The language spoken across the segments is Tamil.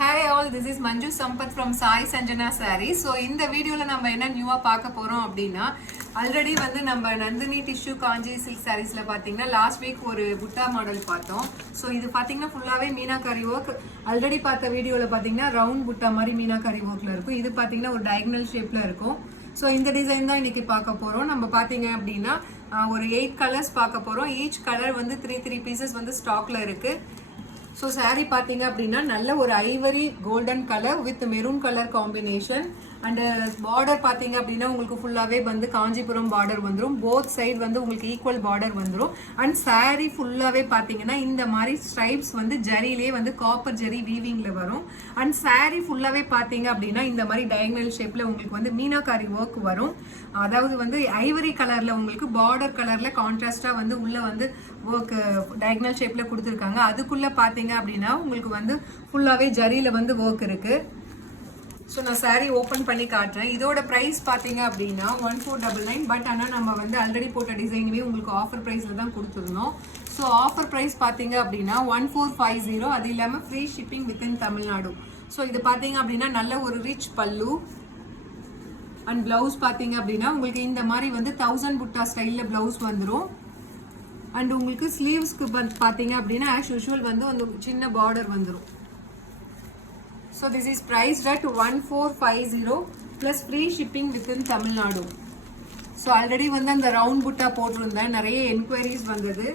Hi all, this is Manju Sampath from Sai Sanjana Sarees. So இந்த வீடியோல நம்ம என்ன நியூவா பார்க்க போறோம் அப்படினா ஆல்ரெடி வந்து நம்ம நந்தினி டிஷ்யூ காஞ்சி சில்க் சாரீஸ்ல பாத்தீங்கன்னா லாஸ்ட் வீக் ஒரு புட்டா மாடல் பார்த்தோம். ஸோ இது பாத்தீங்கன்னா ஃபுல்லாவே மீனாகாரி ஒர்க். ஆல்ரெடி பார்த்த வீடியோல பாத்தீங்கன்னா ரவுண்ட் புட்டா மாதிரி மீனாகாரி ஒர்க்ல இருக்கும். இது பாத்தீங்கன்னா ஒரு டயகனல் ஷேப்ல இருக்கும். ஸோ இந்த டிசைன் தான் இன்னைக்கு பார்க்க போறோம். நம்ம பாத்தீங்க அப்படின்னா ஒரு 8 கலர்ஸ் பார்க்க போறோம். ஈச் கலர் வந்து 3 பீசஸ் வந்து ஸ்டாக்ல இருக்கு. ஸோ சாரீ பார்த்தீங்க அப்படின்னா நல்ல ஒரு Ivory golden colour with maroon colour combination and border பார்த்தீங்க அப்படின்னா உங்களுக்கு ஃபுல்லாகவே வந்து காஞ்சிபுரம் பார்டர் வந்துடும். போத் சைடு வந்து உங்களுக்கு ஈக்குவல் பார்டர் வந்துடும். அண்ட் சாரீ ஃபுல்லாகவே பார்த்தீங்கன்னா இந்த மாதிரி ஸ்ட்ரைப்ஸ் வந்து ஜரியிலே வந்து காப்பர் ஜரி வீவிங்கில் வரும். அண்ட் சாரீ ஃபுல்லாகவே பார்த்தீங்க அப்படின்னா இந்த மாதிரி டயகனல் ஷேப்பில் உங்களுக்கு வந்து மீனாகாரி ஒர்க் வரும். அதாவது வந்து ஐவரி கலரில் உங்களுக்கு பார்டர் கலரில் கான்ட்ராஸ்டாக வந்து உள்ளே வந்து ஒர்க் டயகனல் ஷேப்பில் கொடுத்துருக்காங்க. அதுக்குள்ளே பார்த்தீங்க அப்படின்னா உங்களுக்கு வந்து ஃபுல்லாகவே ஜரியில் வந்து ஒர்க் இருக்குது. ஸோ நான் சாரீ ஓப்பன் பண்ணி காட்டுறேன். இதோட ப்ரைஸ் பார்த்தீங்க அப்படின்னா 1499. பட் ஆனால் நம்ம வந்து ஆல்ரெடி போட்ட டிசைனுமே உங்களுக்கு ஆஃபர் ப்ரைஸில் தான் கொடுத்துருந்தோம். ஸோ ஆஃபர் ப்ரைஸ் பார்த்தீங்க அப்படின்னா 1450. அது இல்லாமல் free shipping within Tamil Nadu. So இது பார்த்தீங்க அப்படின்னா நல்ல ஒரு ரிச் பல்லு அண்ட் ப்ளவுஸ் பார்த்தீங்க அப்படின்னா உங்களுக்கு இந்த மாதிரி வந்து 1000 புட்டா ஸ்டைலில் ப்ளவுஸ் வந்துடும். அண்ட் உங்களுக்கு ஸ்லீவ்ஸ்க்கு பார்த்தீங்க அப்படின்னா ஆஸ் யூஷுவல் வந்து அந்த சின்ன பார்டர் வந்துடும். So this is priced at 1450 plus free shipping within Tamil Nadu. So already வந்து அந்த ரவுண்ட் புட்டா போட்டிருந்தேன். நிறைய என்கொயரிஸ் வந்தது.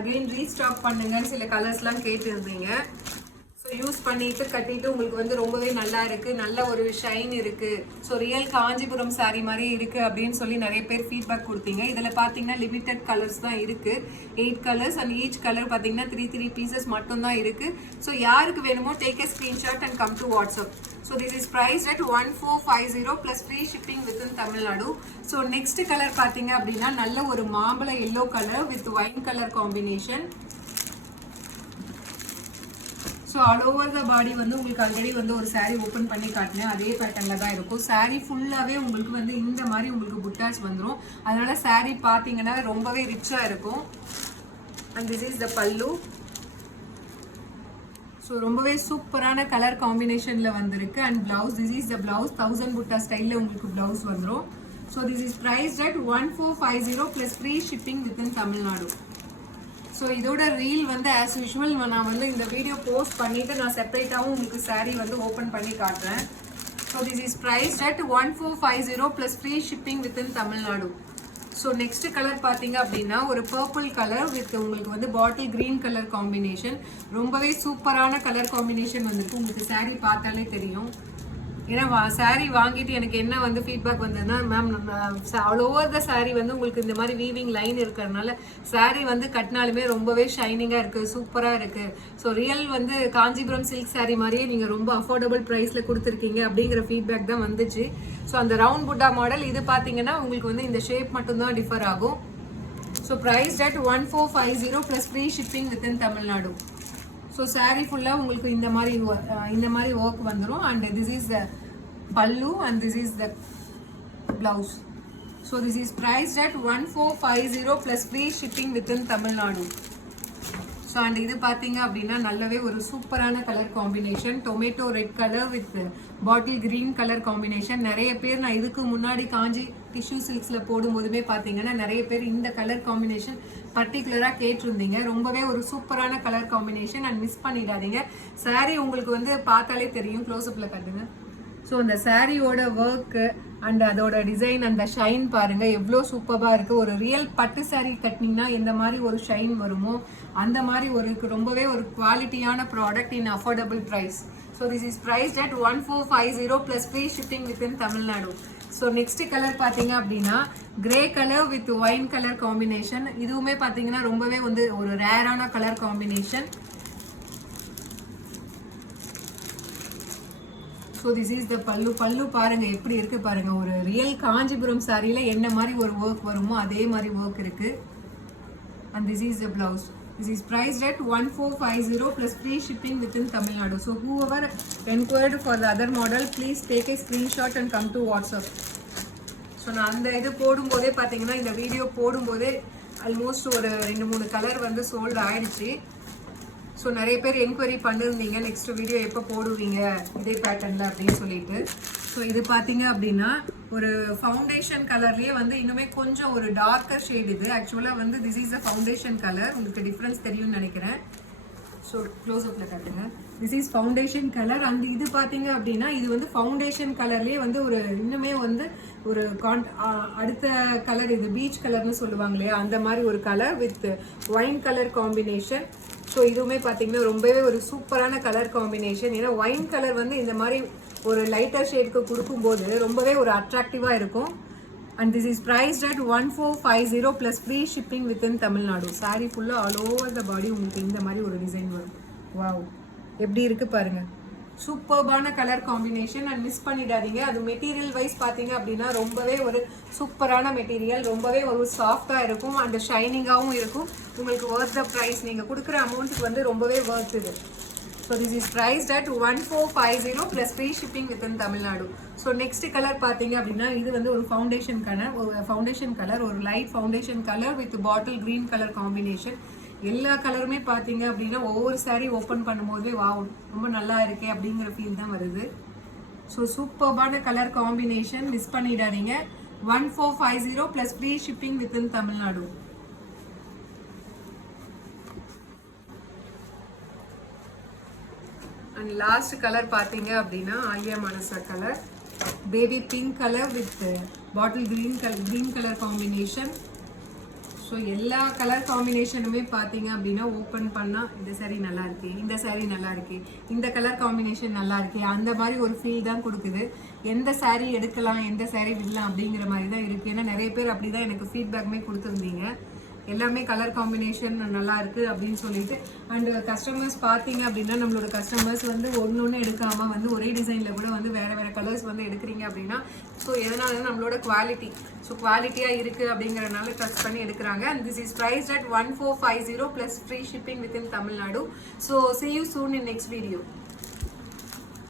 அகெயின் ரீஸ்டாக் பண்ணுங்கன்னு சில கலர்ஸ்லாம் கேட்டிருந்தீங்க. ஸோ யூஸ் பண்ணிட்டு கட்டிட்டு உங்களுக்கு வந்து ரொம்பவே நல்லா இருக்கு, நல்ல ஒரு ஷைன் இருக்கு. ஸோ ரியல் காஞ்சிபுரம் சாரீ மாதிரி இருக்கு அப்படின்னு சொல்லி நிறைய பேர் ஃபீட்பேக் கொடுத்தீங்க. இதில் பார்த்தீங்கன்னா லிமிட்டட் கலர்ஸ் தான் இருக்கு. 8 கலர்ஸ் அண்ட் ஈச் கலர் பார்த்தீங்கன்னா 3 பீசஸ் மட்டும் தான் இருக்கு. ஸோ யாருக்கு வேணுமோ take a screenshot and come to WhatsApp. So this is price at 1450 plus free shipping within Tamil Nadu. So next colour பார்த்தீங்க அப்படின்னா நல்ல ஒரு மாம்பழ yellow colour with wine colour combination. So all over the body வந்து உங்களுக்கு ஆல்ரெடி வந்து ஒரு சாரீ ஓப்பன் பண்ணி காட்டினேன். அதே பேட்டர்னில் தான் இருக்கும். சாரீ ஃபுல்லாகவே உங்களுக்கு வந்து இந்த மாதிரி உங்களுக்கு புட்டாஸ் வந்துடும். அதனால சாரீ பார்த்தீங்கன்னா ரொம்பவே ரிச்சாக இருக்கும். அண்ட் திஸ் இஸ் த பல்லு. ஸோ ரொம்பவே சூப்பரான கலர் காம்பினேஷனில் வந்திருக்கு. And blouse, this is the blouse. 1000 புட்டா ஸ்டைலில் உங்களுக்கு பிளவுஸ் வந்துடும். So this is priced at 1450 plus free shipping within Tamil Nadu. So இதோட ரீல் வந்து ஆஸ் யூஷுவல் நான் வந்து இந்த வீடியோ போஸ்ட் பண்ணிவிட்டு நான் செப்பரேட்டாகவும் உங்களுக்கு சாரீ வந்து ஓப்பன் பண்ணி காட்டுறேன். So this is priced at 1450 plus free shipping within Tamil Nadu. So next colour பார்த்தீங்க அப்படின்னா ஒரு பர்பிள் கலர் வித் உங்களுக்கு வந்து பாட்டில் கிரீன் கலர் காம்பினேஷன். ரொம்பவே சூப்பரான கலர் காம்பினேஷன் வந்துருக்கு. உங்களுக்கு சாரீ பார்த்தாலே தெரியும். ஏன்னா சாரீ வாங்கிட்டு எனக்கு என்ன வந்து ஃபீட்பேக் வந்ததுன்னா, மேம் ஆல் ஓவர் த சாரீ வந்து உங்களுக்கு இந்த மாதிரி வீவிங் லைன் இருக்கிறதுனால சாரீ வந்து கட்டினாலுமே ரொம்பவே ஷைனிங்காக இருக்குது, சூப்பராக இருக்குது. ஸோ ரியல் வந்து காஞ்சிபுரம் சில்க் சாரீ மாதிரியே நீங்கள் ரொம்ப அஃபோர்டபுள் ப்ரைஸில் கொடுத்துருக்கீங்க அப்படிங்கிற ஃபீட்பேக் தான் வந்துச்சு. ஸோ அந்த ரவுண்ட் புட்டா மாடல் இது பார்த்தீங்கன்னா உங்களுக்கு வந்து இந்த ஷேப் மட்டும்தான் டிஃபர் ஆகும். So price at 1450 plus free shipping within Tamil Nadu. So sari ஃபுல்லாக உங்களுக்கு இந்த மாதிரி ஒர்க் வந்துடும். அண்ட் திஸ் இஸ் த பல்லு and this is the blouse. So this is priced at 1450 plus free shipping within Tamil Nadu. So and இது பார்த்தீங்க அப்படின்னா நல்லாவே ஒரு சூப்பரான colour combination. Tomato red colour with bottle green colour combination. நிறைய பேர் நான் இதுக்கு முன்னாடி காஞ்சி டிஷ்யூ சில்க்ஸில் போடும்போதுமே பார்த்தீங்கன்னா நிறைய பேர் இந்த கலர் காம்பினேஷன் பர்டிகுலராக கேட்டிருந்தீங்க. ரொம்பவே ஒரு சூப்பரான கலர் காம்பினேஷன். அண்ட் மிஸ் பண்ணிடாதீங்க. சாரீ உங்களுக்கு வந்து பார்த்தாலே தெரியும். க்ளோஸ்அப்பில் காட்டுங்க. ஸோ அந்த சாரியோட ஒர்க்கு அண்ட் அதோட டிசைன் அந்த ஷைன் பாருங்க எவ்வளோ சூப்பராக இருக்குது. ஒரு ரியல் பட்டு சாரீ கட்டினீங்கன்னா எந்த மாதிரி ஒரு ஷைன் வருமோ அந்த மாதிரி ஒரு ரொம்பவே ஒரு குவாலிட்டியான product in affordable price. So this is priced at 1450 plus free shipping within Tamil Nadu. So next colour பார்த்தீங்க அப்படின்னா grey colour with wine colour combination. இதுவுமே பார்த்தீங்கன்னா ரொம்பவே வந்து ஒரு ரேரான colour combination. So this is the pallu. Pallu பாருங்க எப்படி இருக்கு பாருங்க. ஒரு ரியல் காஞ்சிபுரம் சாரியில என்ன மாதிரி ஒரு ஒர்க் வருமோ அதே மாதிரி ஒர்க் இருக்கு. And this is the blouse. This is priced at 1450 plus free shipping within Tamil Nadu. So whoever enquired for the other model please take a screenshot and come to WhatsApp. So நான் அந்த இது போடும்போதே பார்த்தீங்கன்னா இந்த வீடியோ போடும்போதே ஆல்மோஸ்ட் ஒரு 2-3 கலர் வந்து சோல்டு ஆயிடுச்சு. ஸோ நிறைய பேர் என்கொயரி பண்ணிருந்தீங்க நெக்ஸ்ட் வீடியோ எப்போ போடுவீங்க இதே பேட்டர்னில் அப்படின்னு சொல்லிட்டு. ஸோ இது பார்த்தீங்க அப்படின்னா ஒரு ஃபவுண்டேஷன் கலர்லேயே வந்து இன்னுமே கொஞ்சம் ஒரு டார்க்கர் ஷேட். இது ஆக்சுவலாக வந்து this is a foundation colour. உங்களுக்கு டிஃப்ரென்ஸ் தெரியும்னு நினைக்கிறேன். ஸோ க்ளோஸ்அப்பில் காட்டுங்க. This is foundation colour. அந்த இது பார்த்தீங்க அப்படின்னா இது வந்து ஃபவுண்டேஷன் கலர்லேயே வந்து ஒரு இன்னுமே வந்து ஒரு அடுத்த கலர் இது பீச் கலர்னு சொல்லுவாங்க இல்லையா, அந்த மாதிரி ஒரு colour with wine colour combination. So இதுவுமே பார்த்தீங்கன்னா ரொம்பவே ஒரு சூப்பரான கலர் காம்பினேஷன். ஏன்னா ஒயின் கலர் வந்து இந்த மாதிரி ஒரு லைட்டர் ஷேட்க்கு கொடுக்கும்போது ரொம்பவே ஒரு அட்ராக்டிவாக இருக்கும். And this is priced at 1450 plus free shipping within Tamil Nadu. Sari ஃபுல்லாக ஆல் ஓவர் த பாடி உங்களுக்கு இந்த மாதிரி ஒரு டிசைன் வரும். வாவ், எப்படி இருக்குது பாருங்கள். சூப்பர்பான கலர் காம்பினேஷன். அண்ட் மிஸ் பண்ணிடாதீங்க. அது மெட்டீரியல் வைஸ் பார்த்தீங்க அப்படின்னா ரொம்பவே ஒரு சூப்பரான மெட்டீரியல், ரொம்பவே ஒரு சாஃப்டாக இருக்கும் அண்ட் ஷைனிங்காகவும் இருக்கும். உங்களுக்கு ஒர்த் த ப்ரைஸ், நீங்கள் கொடுக்குற அமௌண்ட்டுக்கு வந்து ரொம்பவே ஒர்த் இது. So this is priced at 1450 plus free shipping within Tamil Nadu. So next colour பார்த்தீங்க அப்படின்னா இது வந்து ஒரு ஃபவுண்டேஷன் கலர், ஒரு light foundation colour with bottle green colour combination. எல்லா கலருமே பார்த்தீங்க அப்படின்னா ஒவ்வொரு சாரீ ஓப்பன் பண்ணும்போதே வாவ் ரொம்ப நல்லா இருக்கே அப்படிங்கிற ஃபீல் தான் வருது. ஸோ சூப்பர்பான கலர் காம்பினேஷன், மிஸ் பண்ணிடாதீங்க. 1450 plus free shipping within Tamil Nadu. And last colour பார்த்தீங்க அப்படின்னா ஆலியா மனசா colour, baby pink colour with bottle green colour combination. So எல்லா கலர் காம்பினேஷனுமே பார்த்தீங்க அப்படின்னா ஓப்பன் பண்ணால் இந்த சாரீ நல்லா இருக்கு, இந்த சாரீ நல்லா இருக்கு, இந்த கலர் காம்பினேஷன் நல்லா இருக்கு, அந்த மாதிரி ஒரு ஃபீல் தான் கொடுக்குது. எந்த சாரீ எடுக்கலாம் எந்த சாரீ விடலாம் அப்படிங்கிற மாதிரி தான் இருக்குது. ஏன்னா நிறைய பேர் அப்படி தான் எனக்கு ஃபீட்பேக்குமே கொடுத்துருந்தீங்க. எல்லாமே கலர் காம்பினேஷன் நல்லா இருக்குது அப்படின்னு சொல்லிட்டு. அண்டு கஸ்டமர்ஸ் பார்த்தீங்க அப்படின்னா நம்மளோட கஸ்டமர்ஸ் வந்து ஒன்று எடுக்காமல் வந்து ஒரே டிசைனில் கூட வந்து வேறு கலர்ஸ் வந்து எடுக்கிறீங்க அப்படின்னா ஸோ எதனால நம்மளோட குவாலிட்டி குவாலிட்டியாக இருக்குது அப்படிங்கிறனால ட்ரஸ்ட் பண்ணி எடுக்கிறாங்க. And this is priced at 1450 plus free shipping within Tamil Nadu. So see you soon in next video.